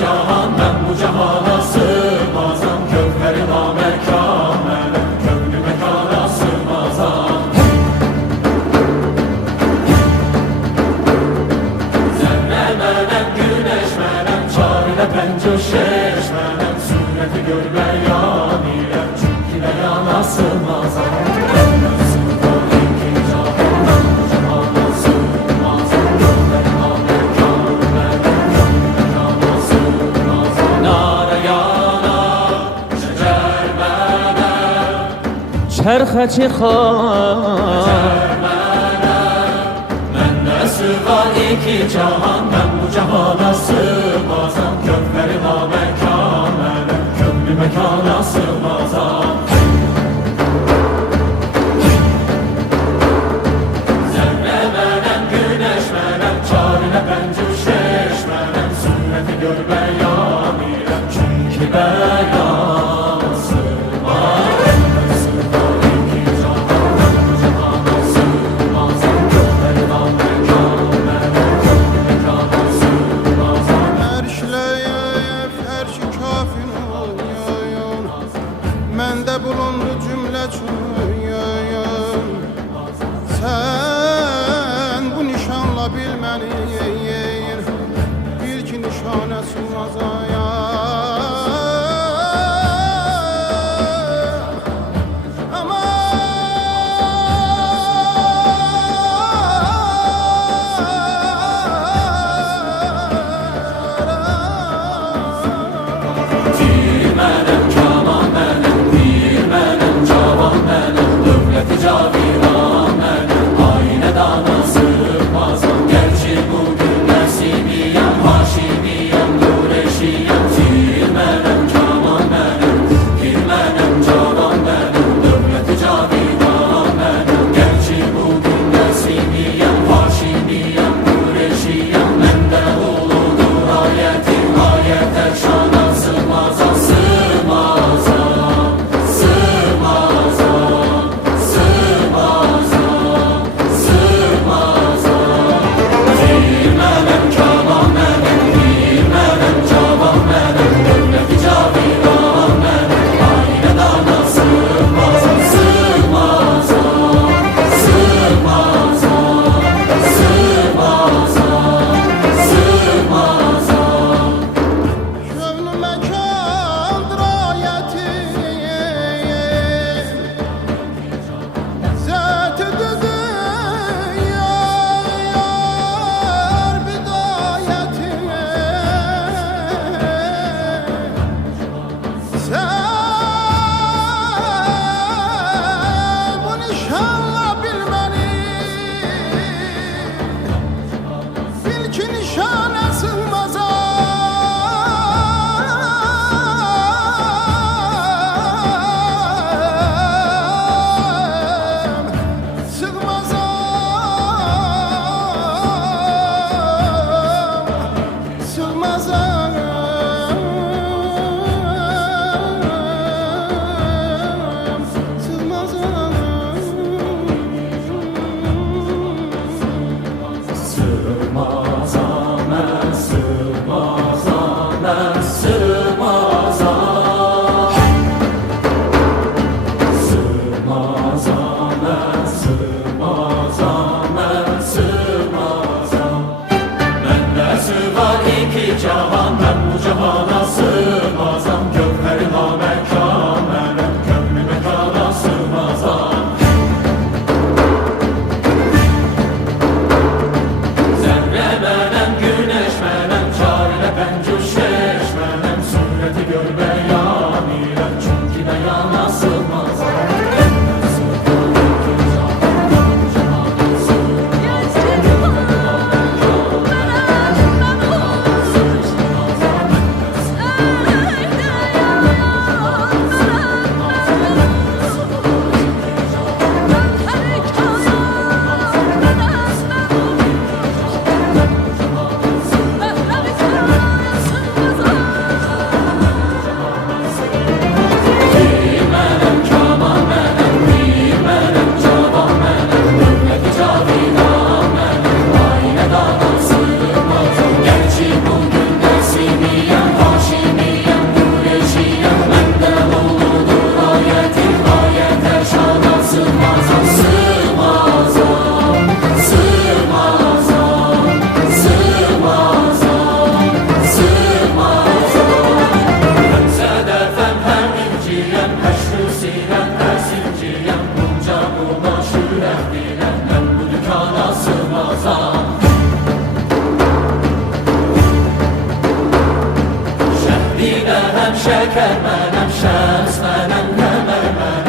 Cahan ben bu cahana sığmazam, kökleri namerkâmene, köklü mekana sığmazam. Zerre menem, güneş menem, çarine pençe şeşmenem, sureti görmeyan ile, çünkü beyana sığmazam. Çerxe çıxar Məndə sığar iki cahan, mən bu cahana sığmazam, kökləri naməkanə, köklü məkana sığmazam. Zərrə mənəm, güneş mənəm, çarine bəncü şeş mənəm, surəti gör bəyan ilə, çünki bəyan sığmaz. Məndə bulundu cümlə çürüyün. Sən bu nişanla bilməni bil ki nişanə sığmazaya. ilə həm şəkər mənəm, şəms mənəm, qəmər mənəm